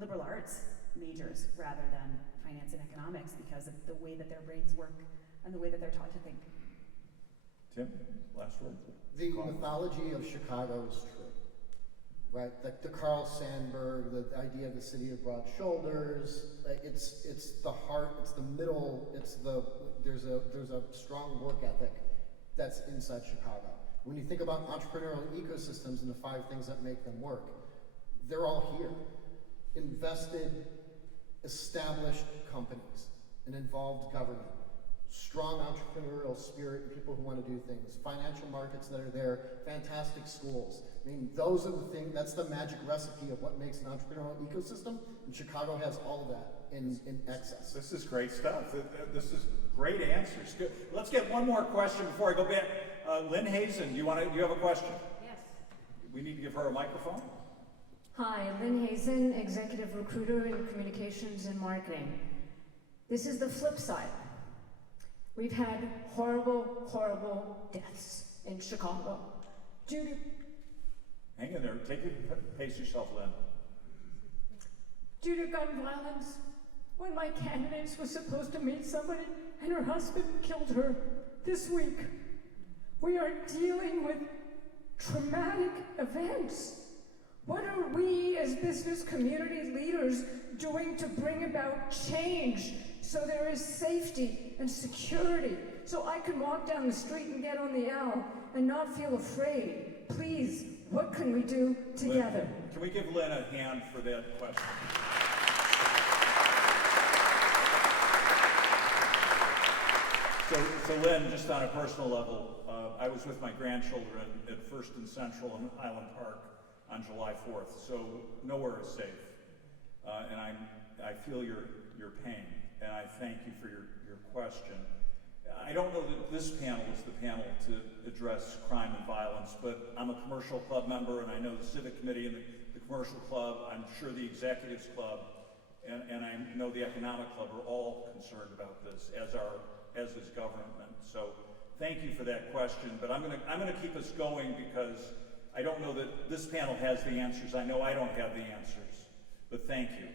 liberal arts majors rather than finance and economics because of the way that their brains work and the way that they're taught to think. Tim, last word. The mythology of Chicago is true, right? The Carl Sandburg, the idea of the city of broad shoulders. It's the heart. It's the middle. There's a strong work ethic that's inside Chicago. When you think about entrepreneurial ecosystems and the 5 things that make them work, they're all here. Invested, established companies, an involved government, strong entrepreneurial spirit and people who want to do things, financial markets that are there, fantastic schools. I mean, those are the things, that's the magic recipe of what makes an entrepreneurial ecosystem, and Chicago has all of that in excess. This is great stuff. This is great answers. Good. Let's get one more question before I go back. Lynn Hazen, do you have a question? Yes. We need to give her a microphone. Hi, Lynn Hazen, Executive Recruiter in Communications and Marketing. This is the flip side. We've had horrible, horrible deaths in Chicago due to... Hang in there. Pace yourself, Lynn. Due to gun violence. One of my candidates was supposed to meet somebody and her husband killed her this week. We are dealing with traumatic events. What are we as business community leaders doing to bring about change so there is safety and security, so I can walk down the street and get on the L and not feel afraid? Please, what can we do together? Lynn, can we give Lynn a hand for that question? So Lynn, just on a personal level, I was with my grandchildren at First and Central in Highland Park on July 4th, so nowhere is safe. And I feel your pain, and I thank you for your question. I don't know that this panel is the panel to address crime and violence, but I'm a commercial club member, and I know the civic committee and the commercial club, I'm sure the executives club, and I know the economic club are all concerned about this, as is government. So thank you for that question, but I'm gonna keep us going because I don't know that this panel has the answers. I know I don't have the answers, but thank you.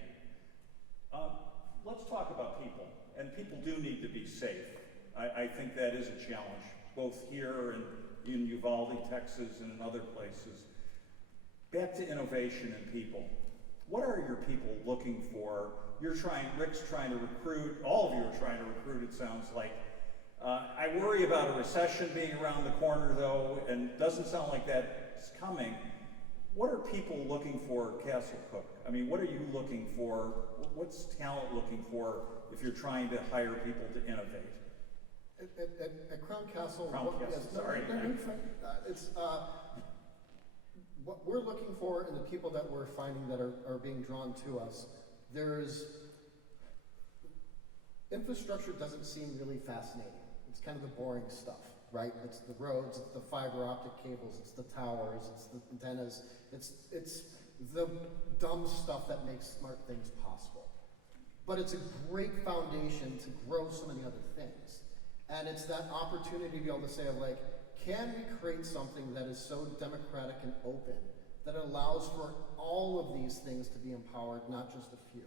Let's talk about people, and people do need to be safe. I think that is a challenge, both here and in Uvalde, Texas, and in other places. Back to innovation and people. What are your people looking for? Rick's trying to recruit, all of you are trying to recruit, it sounds like. I worry about a recession being around the corner, though, and it doesn't sound like that's coming. What are people looking for at Castle Cook? I mean, what are you looking for? What's talent looking for if you're trying to hire people to innovate? At Crown Castle, what we're looking for and the people that we're finding that are being drawn to us, infrastructure doesn't seem really fascinating. It's kind of the boring stuff, right? It's the roads, it's the fiber optic cables, it's the towers, it's the antennas, it's the dumb stuff that makes smart things possible. But it's a great foundation to grow so many other things. And it's that opportunity to be able to say, like, can we create something that is so democratic and open that allows for all of these things to be empowered, not just a few?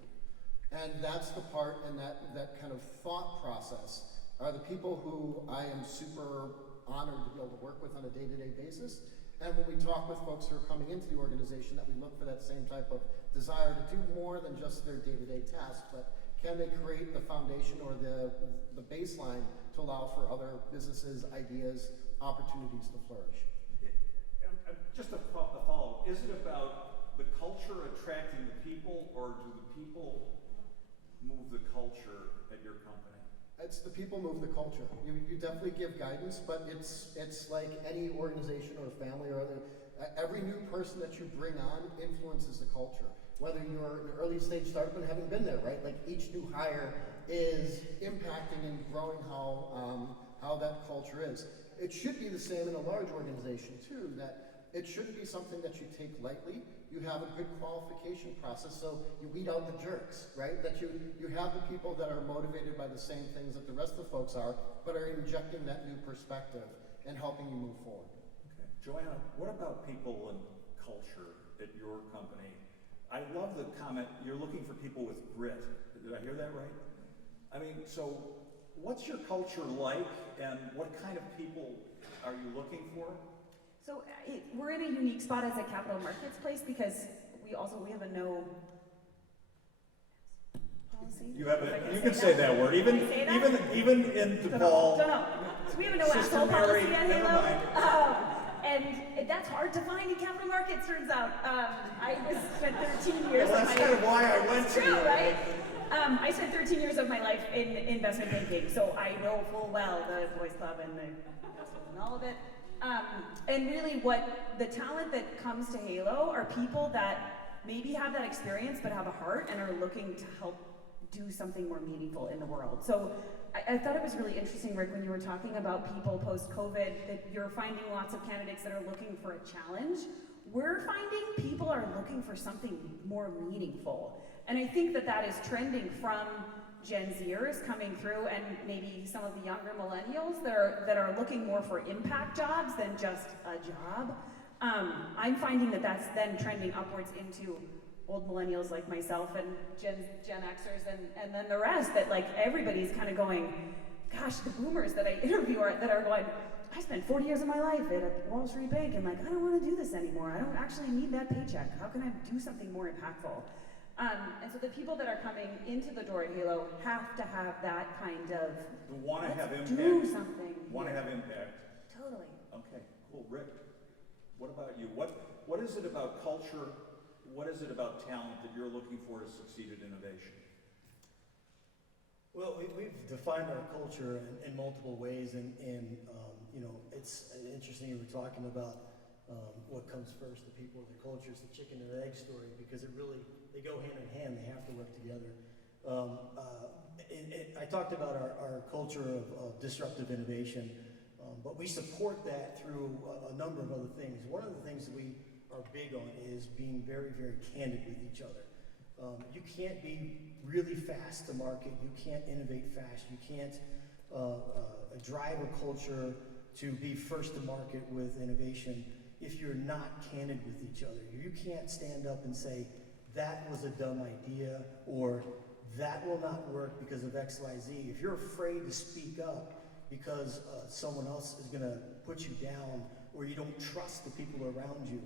And that's the part, and that kind of thought process are the people who I am super honored to be able to work with on a day-to-day basis. And when we talk with folks who are coming into the organization, that we look for that same type of desire to do more than just their day-to-day tasks, but can they create the foundation or the baseline to allow for other businesses, ideas, opportunities to flourish? Just a follow. Is it about the culture attracting the people, or do the people move the culture at your company? It's the people move the culture. You definitely give guidance, but it's like any organization or family or other. Every new person that you bring on influences the culture. Whether you're an early stage startup and haven't been there, right? Like each new hire is impacting and growing how that culture is. It should be the same in a large organization too, that it shouldn't be something that you take lightly. You have a good qualification process, so you weed out the jerks, right? That you have the people that are motivated by the same things that the rest of the folks are, but are injecting that new perspective and helping you move forward. Okay. Joanna, what about people and culture at your company? I love the comment, you're looking for people with grit. Did I hear that right? I mean, so what's your culture like, and what kind of people are you looking for? So we're in a unique spot as a capital markets place because we have a no policy. You can say that word, even in DePaul. Don't know. So we have a no Sister asshole Mary, policy at never Halo. mind. And that's hard to find in capital markets, turns out. I spent 13 years Well, of that's my kind of why I went to True, you. right? I spent 13 years of my life in investment banking, so I know full well the boys club and all of it. And really what the talent that comes to Halo are people that maybe have that experience but have a heart and are looking to help do something more meaningful in the world. So I thought it was really interesting, Rick, when you were talking about people post-COVID, that you're finding lots of candidates that are looking for a challenge. We're finding people are looking for something more meaningful. And I think that is trending from Gen Zers coming through and maybe some of the younger millennials that are looking more for impact jobs than just a job. I'm finding that's then trending upwards into old millennials like myself and Gen Xers and then the rest, that like everybody's kind of going, gosh, the boomers that I interview that are going, I spent 40 years of my life at a Wall Street bank and like, I don't want to do this anymore. I don't actually need that paycheck. How can I do something more impactful? And so the people that are coming into the door at Halo have to have that kind of, Want to have impact. do something. Want to have impact. Totally. Okay, cool. Rick, what about you? What is it about culture? What is it about talent that you're looking for to succeed at innovation? Well, we've defined our culture in multiple ways, and it's interesting you were talking about what comes first, the people or the culture. It's the chicken and egg story, because they go hand in hand. They have to work together. I talked about our culture of disruptive innovation, but we support that through a number of other things. One of the things that we are big on is being very, very candid with each other. You can't be really fast to market. You can't innovate fast. You can't drive a culture to be first to market with innovation if you're not candid with each other. You can't stand up and say, that was a dumb idea, or that will not work because of X, Y, Z. If you're afraid to speak up because someone else is gonna put you down, or you don't trust the people around you,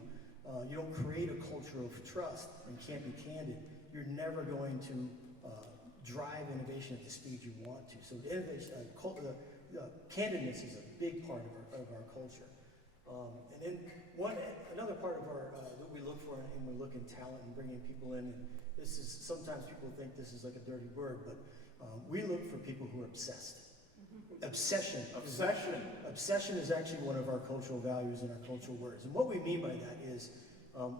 you don't create a culture of trust and can't be candid, you're never going to drive innovation at the speed you want to. So innovation, candidness is a big part of our culture. And then another part of our that we look for, and we look in talent and bringing people in, and this is, sometimes people think this is like a dirty word, but we look for people who are obsessed. Obsession is actually one of our cultural values and our cultural words. And what we mean by that is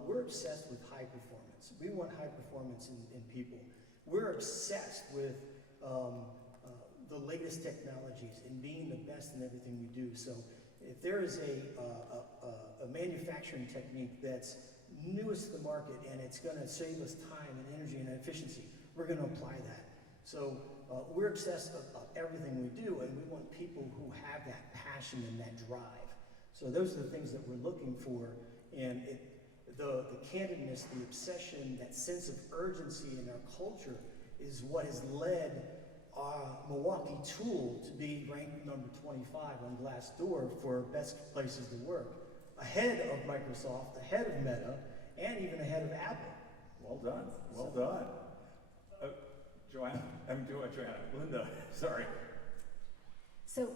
we're obsessed with high performance. We want high performance in people. We're obsessed with the latest technologies and being the best in everything we do. So if there is a manufacturing technique that's newest to the market and it's going to save us time and energy and efficiency, we're going to apply that. So we're obsessed about everything we do, and we want people who have that passion and that drive. So those are the things that we're looking for, and the candidness, the obsession, that sense of urgency in our culture is what has led Milwaukee Tool to be ranked number 25 on Glassdoor for best places to work, ahead of Microsoft, ahead of Meta, and even ahead of Apple. Well done, well done. Linda, sorry. So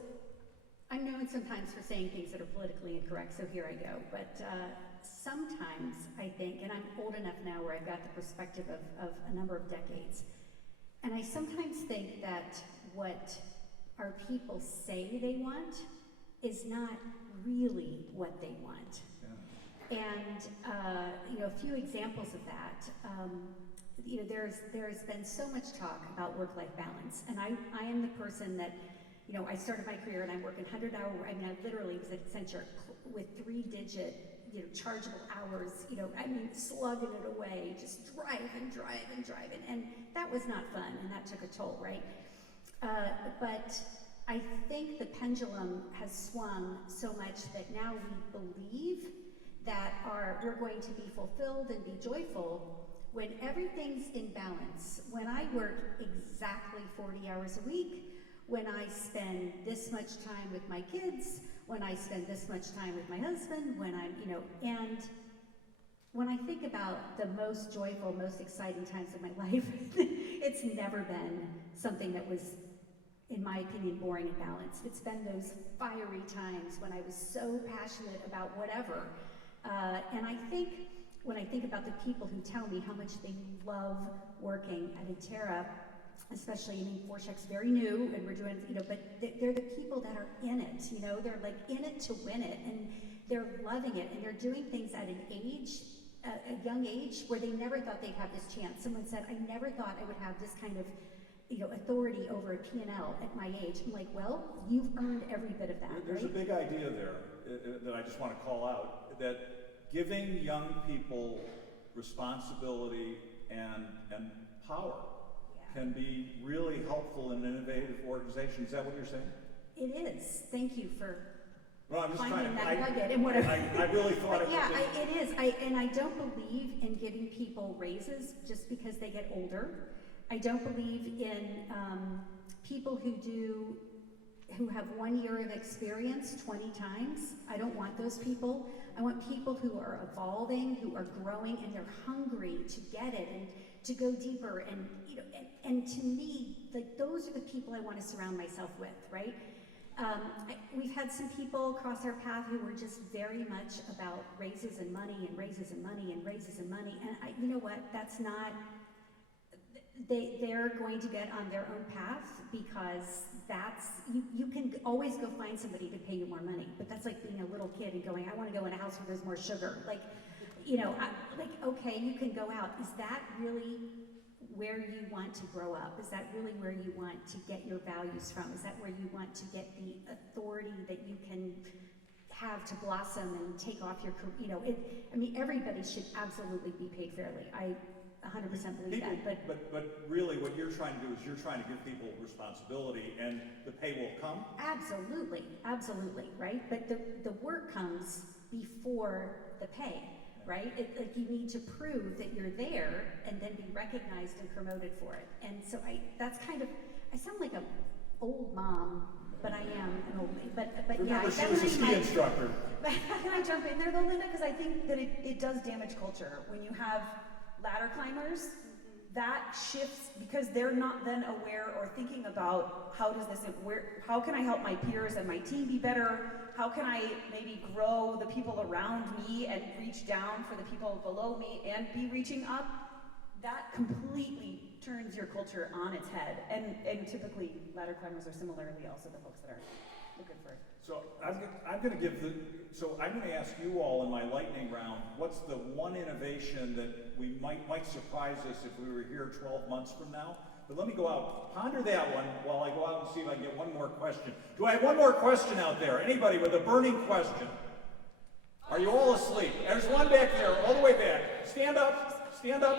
I'm known sometimes for saying things that are politically incorrect, so here I go. But sometimes I think, and I'm old enough now where I've got the perspective of a number of decades, and I sometimes think that what our people say they want is not really what they want. Yeah. And a few examples of that. There's been so much talk about work-life balance, and I am the person that, I started my career and I work 100-hour. I literally was at Accenture with 3-digit, chargeable hours. Slugging it away, just driving, and that was not fun, and that took a toll, right? But I think the pendulum has swung so much that now we believe that we're going to be fulfilled and be joyful when everything's in balance. When I work exactly 40 hours a week, when I spend this much time with my kids, when I spend this much time with my husband, when I'm, and when I think about the most joyful, most exciting times of my life, it's never been something that was, in my opinion, boring and balanced. It's been those fiery times when I was so passionate about whatever. And I think, when I think about the people who tell me how much they love working at Intera, especially, Forshek's very new, and we're doing, but they're the people that are in it, they're like in it to win it, and they're loving it, and they're doing things at an age, a young age, where they never thought they'd have this chance. Someone said, I never thought I would have this kind of, authority over a P&L at my age. I'm like, well, you've earned every bit of that, There's right? a big idea there that I just want to call out, that giving young people responsibility and power can be really helpful in an innovative organization. Is that what you're saying? It is. Thank you for I'm just finding trying that nugget and whatever. I really thought it yeah, was. it is. And I don't believe in giving people raises just because they get older. I don't believe in people who have 1 year of experience 20 times. I don't want those people. I want people who are evolving, who are growing, and they're hungry to get it and to go deeper. And and to me, like, those are the people I want to surround myself with, right? We've had some people cross our path who were just very much about raises and money and raises and money and raises and money. And you know what? That's not. They're going to get on their own path, because that's, you can always go find somebody to pay you more money, but that's like being a little kid and going, I want to go in a house where there's more sugar. Like, okay, you can go out. Is that really where you want to grow up? Is that really where you want to get your values from? Is that where you want to get the authority that you can have to blossom and take off your career? Everybody should absolutely be paid fairly. I 100% believe that. But really what you're trying to do is you're trying to give people responsibility, and the pay will come? Absolutely, right? But the work comes before the pay, right? You need to prove that you're there and then be recognized and promoted for it. And so I sound like an old mom, but I am an old lady. But Remember, yeah, she was a ski instructor. Can I jump in there though, Linda? Because I think that it does damage culture. When you have ladder climbers, that shifts, because they're not then aware or thinking about how can I help my peers and my team be better? How can I maybe grow the people around me and reach down for the people below me and be reaching up? That completely turns your culture on its head. And typically ladder climbers are similarly also the folks that are looking for it. So I'm going to ask you all in my lightning round, what's the one innovation that we might surprise us if we were here 12 months from now? But let me go out, ponder that one while I go out and see if I can get one more question. Do I have one more question out there? Anybody with a burning question? Are you all asleep? There's one back there, all the way back. Stand up, stand up.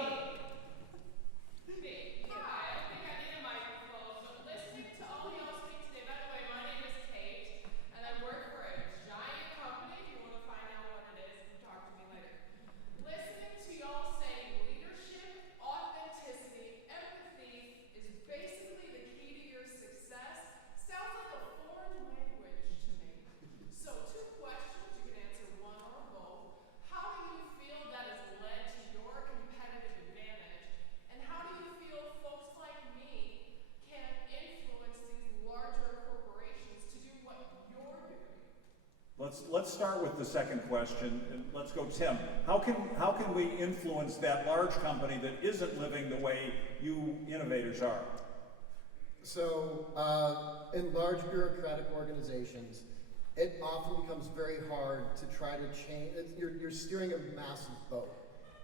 How do you feel that has led to your competitive advantage let's start with the second question, and let's go, Tim. How can we influence that large company that isn't living the way you innovators are? So, in large bureaucratic organizations, it often becomes very hard to try to change. You're steering a massive boat,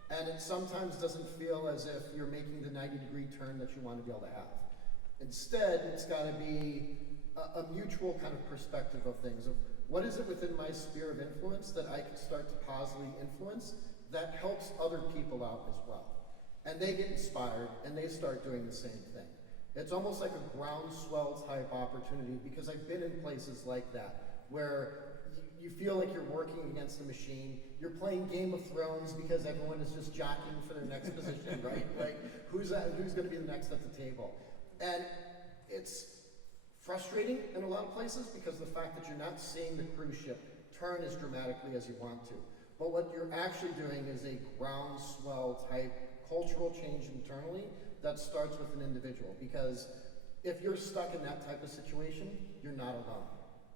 and it sometimes doesn't feel as if you're making the 90-degree turn that you want to be able to have. Instead, it's got to be a mutual kind of perspective of things. Of what is it within my sphere of influence that I can start to positively influence that helps other people out as well? And they get inspired, and they start doing the same thing. It's almost like a groundswell type opportunity, because I've been in places like that where you feel like you're working against a machine. You're playing Game of Thrones because everyone is just jockeying for their next position, right? Like who's going to be the next at the table? And it's frustrating in a lot of places because the fact that you're not seeing the cruise ship turn as dramatically as you want to. But what you're actually doing is a groundswell type cultural change internally that starts with an individual, because if you're stuck in that type of situation, you're not alone.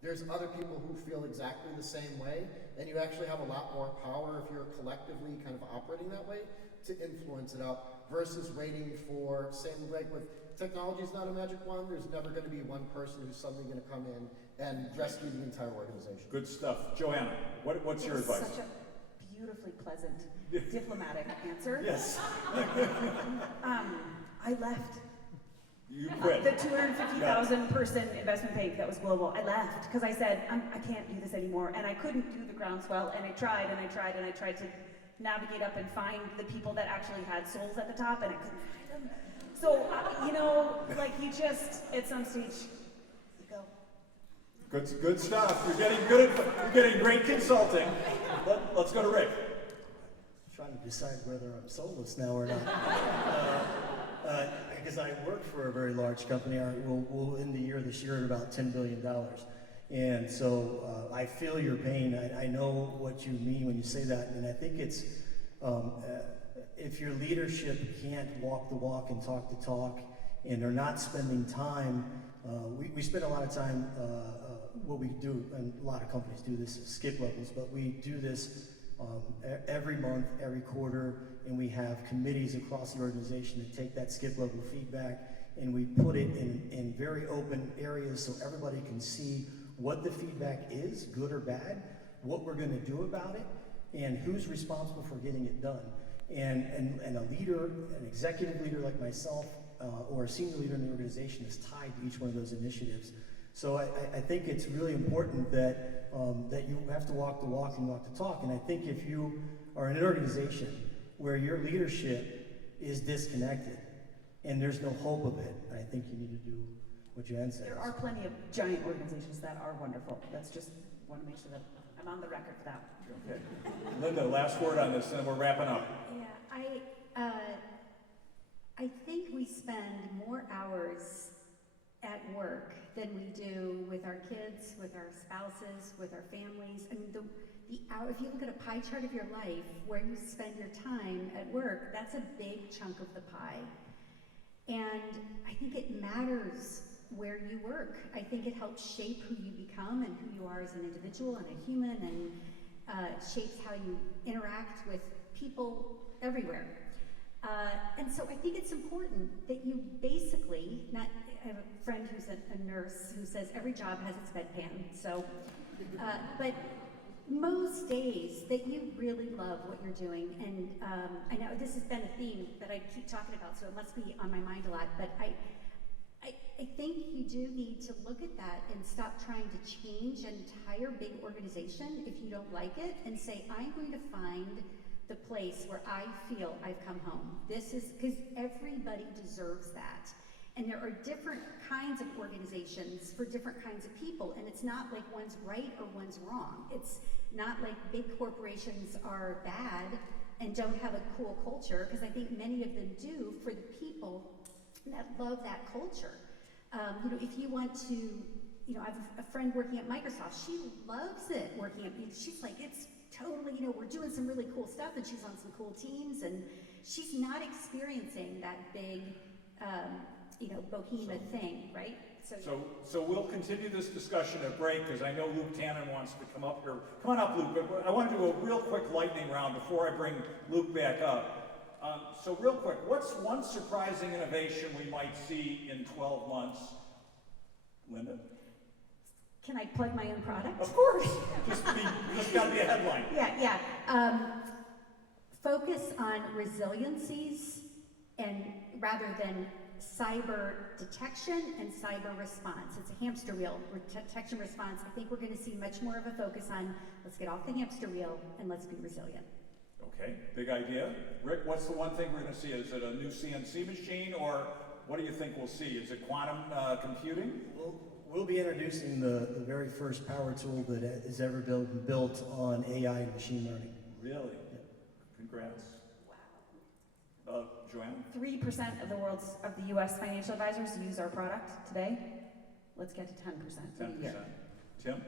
There's other people who feel exactly the same way, and you actually have a lot more power if you're collectively kind of operating that way to influence it out versus waiting for, same like with technology is not a magic wand, there's never going to be one person who's suddenly going to come in and rescue the entire organization. Good stuff. Joanna, what's your advice? Such a beautifully pleasant, diplomatic answer. Yes. I left. You quit. The 250,000 person investment bank that was global, I left because I said, I can't do this anymore. And I couldn't do the groundswell, and I tried and I tried and I tried to navigate up and find the people that actually had souls at the top, and I couldn't find them. So, like you just, at some stage, you go. Good stuff. You're getting great consulting. Let's go to Rick. Trying to decide whether I'm soulless now or not. Because I work for a very large company. We'll end the year this year at about $10 billion. And so I feel your pain. I know what you mean when you say that. And I think it's, if your leadership can't walk the walk and talk the talk, and they're not spending time, we spend a lot of time, what we do, and a lot of companies do this, is skip levels, but we do this every month, every quarter, and we have committees across the organization that take that skip level feedback, and we put it in very open areas so everybody can see what the feedback is, good or bad, what we're going to do about it, and who's responsible for getting it done. And a leader, an executive leader like myself, or a senior leader in the organization is tied to each one of those initiatives. So I think it's really important that that you have to walk the walk and walk the talk. And I think if you are in an organization where your leadership is disconnected and there's no hope of it, I think you need to do what Joanne said. There are plenty of giant organizations that are wonderful. That's just, want to make sure that I'm on the record for that. Okay. Linda, last word on this, and then we're wrapping up. Yeah, I think we spend more hours at work than we do with our kids, with our spouses, with our families. I mean, the hour, if you look at a pie chart of your life, where you spend your time at work, that's a big chunk of the pie. And I think it matters where you work. I think it helps shape who you become and who you are as an individual and a human, and shapes how you interact with people everywhere. And so I think it's important that you basically, I have a friend who's a nurse who says every job has its bedpan, so, but most days that you really love what you're doing, and I know this has been a theme that I keep talking about, so it must be on my mind a lot, but I think you do need to look at that and stop trying to change an entire big organization if you don't like it, and say, I'm going to find the place where I feel I've come home. This is, because everybody deserves that. And there are different kinds of organizations for different kinds of people, and it's not like one's right or one's wrong. It's not like big corporations are bad and don't have a cool culture, because I think many of them do for the people that love that culture. If you want to, I have a friend working at Microsoft. She loves it working at, she's like, it's totally, we're doing some really cool stuff, and she's on some cool teams, and she's not experiencing that big, behemoth thing, right? So we'll continue this discussion at break because I know Luke Tannen wants to come up here. Come on up, Luke. But I want to do a real quick lightning round before I bring Luke back up. So real quick, what's one surprising innovation we might see in 12 months? Linda? Can I plug my own product? Of course. Just got to be a headline. Yeah. Focus on resiliencies and rather than cyber detection and cyber response. It's a hamster wheel. Detection response. I think we're going to see much more of a focus on let's get off the hamster wheel and let's be resilient. Okay, big idea. Rick, what's the one thing we're going to see? Is it a new CNC machine, or what do you think we'll see? Is it quantum computing? We'll be introducing the very first power tool that has ever been built on AI and machine learning. Really? Yeah. Congrats. Wow. Joanne? 3% of the U.S. financial advisors use our product today. Let's get to 10%. 10%. Tim?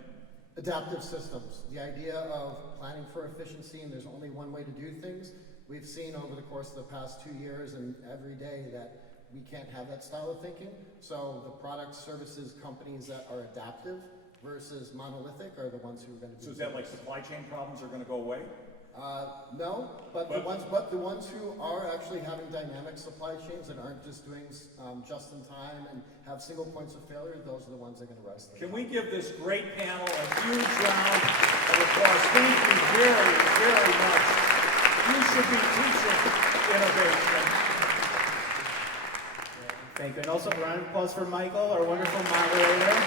Adaptive systems. The idea of planning for efficiency, and there's only one way to do things. We've seen over the course of the past 2 years and every day that we can't have that style of thinking. So the product services companies that are adaptive versus monolithic are the ones who are going to be. So is that like supply chain problems are going to go away? No, but the ones who are actually having dynamic supply chains and aren't just doing just in time and have single points of failure, those are the ones that are going to rise to the top. Can we give this great panel a huge round of applause? Thank you very, very much. You should be teaching innovation. Thank you. And also a round of applause for Michael, our wonderful moderator.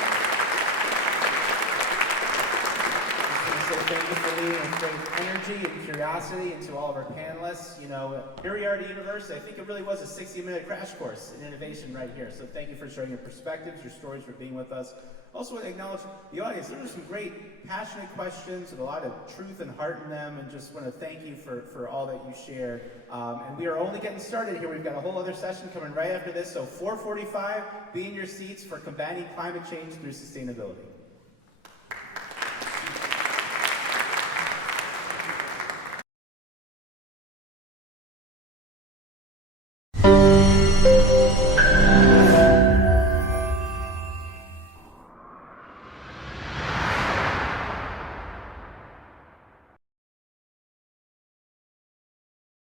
So thank you for leading with great energy and curiosity, and to all of our panelists. You know, here we are at University. I think it really was a 60-minute crash course in innovation right here. So thank you for sharing your perspectives, your stories, for being with us. Also want to acknowledge the audience. There were some great, passionate questions with a lot of truth and heart in them, and just want to thank you for all that you shared. And we are only getting started here. We've got a whole other session coming right after this. So 4:45, be in your seats for combating climate change through sustainability.